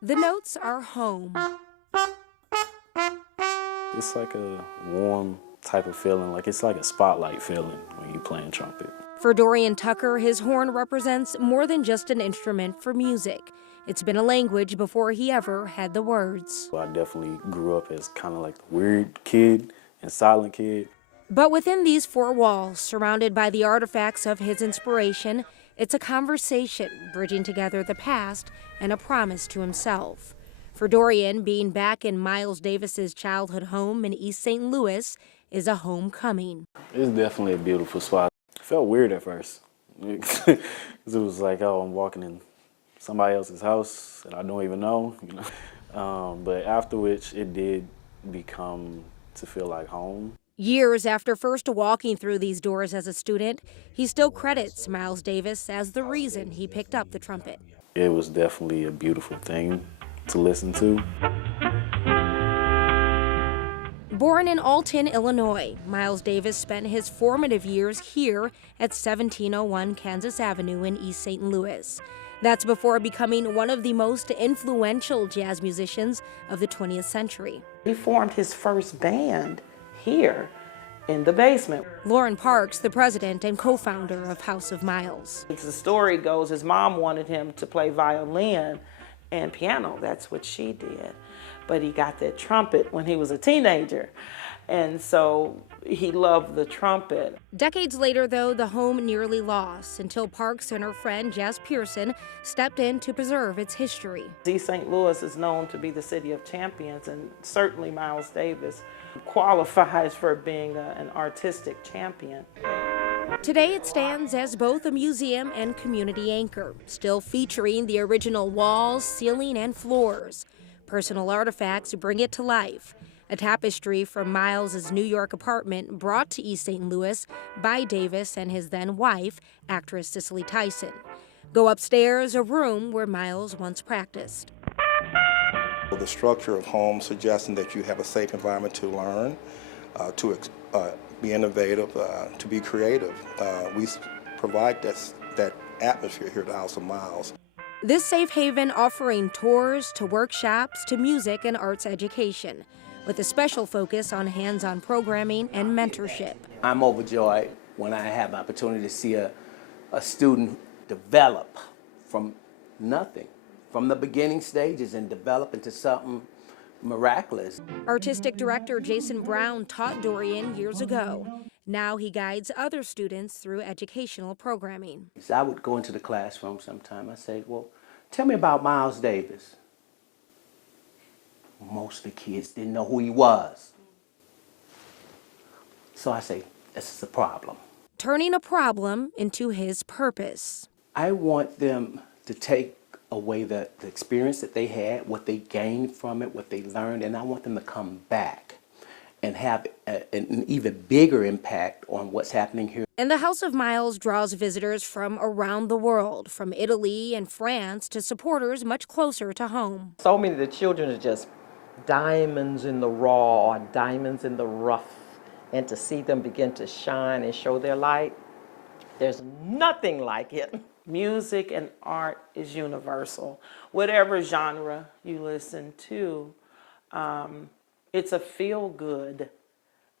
The notes are home. It's like a warm type of feeling, like it's like a spotlight feeling when you're playing trumpet. For Dorian Tucker, his horn represents more than just an instrument for music. It's been a language before he ever had the words. I definitely grew up as kind of like the weird kid and silent kid. But within these four walls, surrounded by the artifacts of his inspiration, it's a conversation bridging together the past and a promise to himself. For Dorian, being back in Miles Davis's childhood home in East St. Louis is a homecoming. It's definitely a beautiful spot. It felt weird at first. Because it was like, oh, I'm walking in somebody else's house that I don't even know, But after which, it did become to feel like home. Years after first walking through these doors as a student, he still credits Miles Davis as the reason he picked up the trumpet. It was definitely a beautiful thing to listen to. Born in Alton, Illinois, Miles Davis spent his formative years here at 1701 Kansas Avenue in East St. Louis. That's before becoming one of the most influential jazz musicians of the 20th century. He formed his first band here in the basement. Lauren Parks, the president and co-founder of House of Miles. As the story goes, his mom wanted him to play violin and piano. That's what she did. But he got that trumpet when he was a teenager. And so he loved the trumpet. Decades later, though, the home nearly lost until Parks and her friend Jess Pearson stepped in to preserve its history. East St. Louis is known to be the city of champions, and certainly Miles Davis qualifies for being an artistic champion. Today it stands as both a museum and community anchor, still featuring the original walls, ceiling, and floors. Personal artifacts bring it to life. A tapestry from Miles's New York apartment brought to East St. Louis by Davis and his then wife, actress Cicely Tyson. Go upstairs, a room where Miles once practiced. The structure of home suggesting that you have a safe environment to learn, to be innovative, to be creative. We provide that atmosphere here at the House of Miles. This safe haven offering tours to workshops to music and arts education, with a special focus on hands-on programming and mentorship. I'm overjoyed when I have the opportunity to see a student develop from nothing, from the beginning stages, and develop into something miraculous. Artistic director Jason Brown taught Dorian years ago. Now he guides other students through educational programming. So I would go into the classroom sometime. I say, well, tell me about Miles Davis. Most of the kids didn't know who he was. So I say, this is a problem. Turning a problem into his purpose. I want them to take away the experience that they had, what they gained from it, what they learned, and I want them to come back and have an even bigger impact on what's happening here. And the House of Miles draws visitors from around the world, from Italy and France to supporters much closer to home. So many of the children are just diamonds in the raw, diamonds in the rough, and to see them begin to shine and show their light, there's nothing like it. Music and art is universal. Whatever genre you listen to, it's a feel-good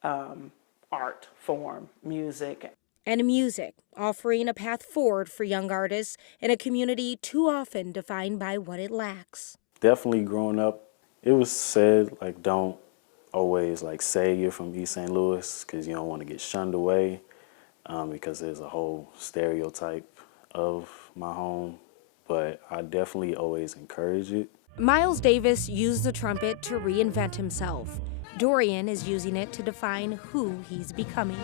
art form, music. And music, offering a path forward for young artists in a community too often defined by what it lacks. Definitely growing up, it was said, like, don't always, like, say you're from East St. Louis because you don't want to get shunned away because there's a whole stereotype of my home, but I definitely always encourage it. Miles Davis used the trumpet to reinvent himself. Dorian is using it to define who he's becoming.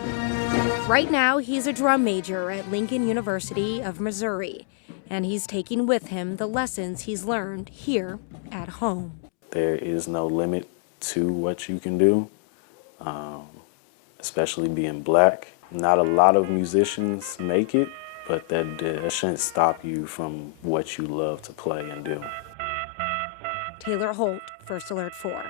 Right now, he's a drum major at Lincoln University of Missouri, and he's taking with him the lessons he's learned here at home. There is no limit to what you can do, especially being black. Not a lot of musicians make it, but that shouldn't stop you from what you love to play and do. Taylor Holt, First Alert 4.